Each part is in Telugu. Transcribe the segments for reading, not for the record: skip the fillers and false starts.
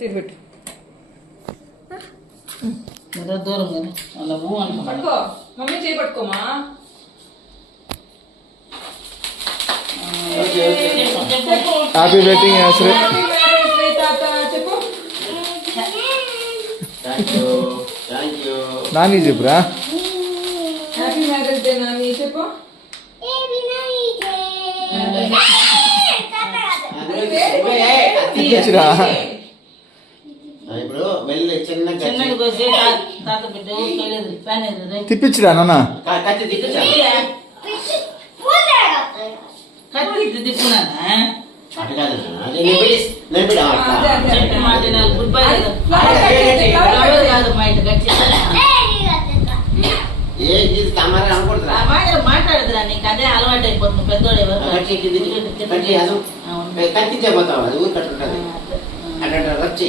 పెట్టు దూరం అలా పట్టుకో మమ్మీ చేయి పట్టుకోమా. Happy wedding anniversary. చెప్పు నాని చెప్పురా. హ్యాపీ మ్యారేజ్ డే నాని చెప్పు. తిప్పించురా. తిప్పించురా నాన్న. మాట్లాడదురా నీకు అదే అలవాటు అయిపోతుంది. పెద్దోడు కత్తిపోతావు అది ఊరు కట్టుంటది అట్లా వచ్చి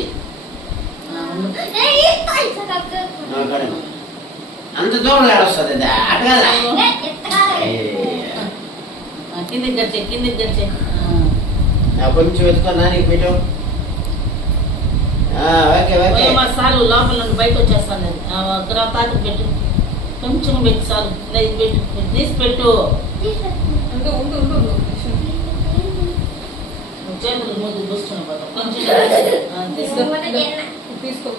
అంత దూరం వస్తుంది అట్లా కిందికి గడిచే కిందికి గడిచే కొంచెం వెతుకున్నా నీకు పెట్టు. సార్లు లోపల నుండి బయట వచ్చేస్తాను. తర్వాత పెట్టు కొంచెం పెట్టు చాలు. పెట్టు తీసి పెట్టు. చేతులు ముందు చూస్తున్నా పోతాం కొంచెం తీసుకో.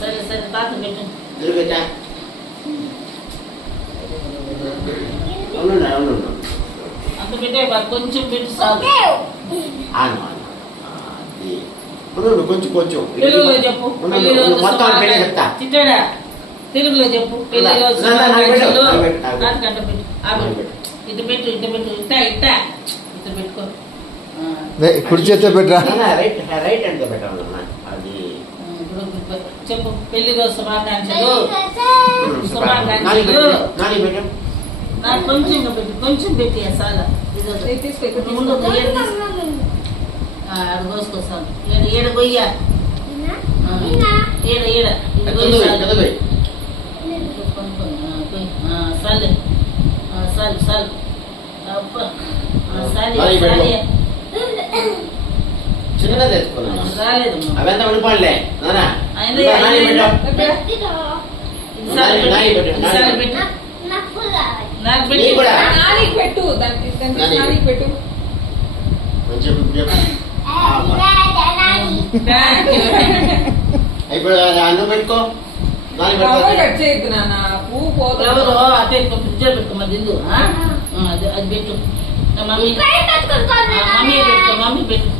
సరే సరే తాత పెట్టు. అంత పెట్టే కొంచెం పెట్టు చాలు. కొంచెం కొంచెం తెలుగులో చెప్పు. తిట్టాడా తెలుగులో చెప్పు. పెళ్లి రోజు నాకంట పెట్టు. ఇటు పెట్టు ఇటు పెట్టు ఇట్టా ఇట్టా ఇటు పెట్టుకో. కుడి చేతితో పెట్టరా. రైట్ అంటే పెట్టాలన్నా అది చెప్పు. పెళ్లి రోజు శుభాకాంక్షలు. శుభాకాంక్షలు. నాకు కొంచెం పెట్టు కొంచెం పెట్టి చాలా ముందు అది కోసుకొస్తాను. ఏడ గొయ్య ఏడ ఏడ సాలే సాలు సాలు చిన్నది ఎత్తుకున్నా రాలేదు అవంతా ఉండిపోలే పెట్టు దానికి పెట్టు. ఇప్పుడు నువ్వు పెట్టుకో. కట్ చేయద్దు నాన్న పువ్వు పోదు. అదే ఫ్రిడ్జ్ పెట్టుకోమది అది పెట్టు. మమ్మీ మమ్మీ పెట్టుకో. మమ్మీ పెట్టు.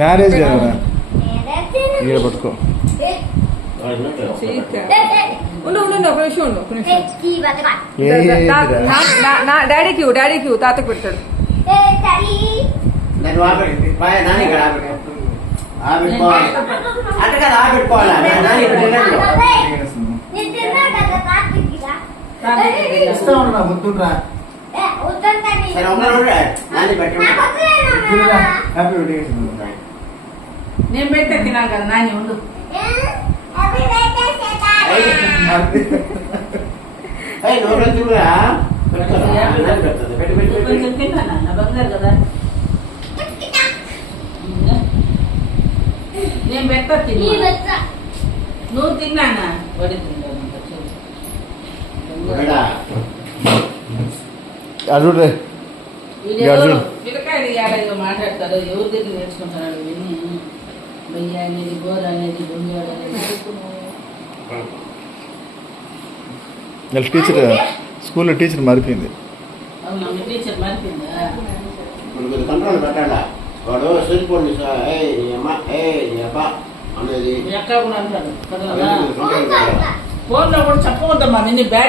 మ్యారేజ్ కదా ఈడ పట్టుకో. ఉండు ఒక నిమిషం ఉండు. డాడీకి తాతకు పెడతాడు. అట్ట కదా ఆపెట్టుకోవాలా ముద్దురా. సరే నాని పెట్టు. నేను పెట్టే తినాలి కదా నాని ఉండు. కొంచెం తిన్నానా నా బంగారు కదా. నేను పెట్ట తిన్నా నువ్వు తిన్నానా వడి తిన్నాను. పిల్లకాయలు ఏడో మాట్లాడతారు. ఎవరి దగ్గర నేర్చుకుంటున్నాడు విని బయ్య అనేది గోర అనేది బొంగాడు అనేది. టీచర్ స్కూల్లో టీచర్ మారిపోయింది. అవునా మీ టీచర్ మారిపోయిందా. కంట్రోల్ పెట్టాలా వాడు సరిపోండి అనేది ఎక్కడ కూడా అంటాడు ఫోన్లో కూడా చెప్పవద్దమ్మా నిన్ను బ్యాడ్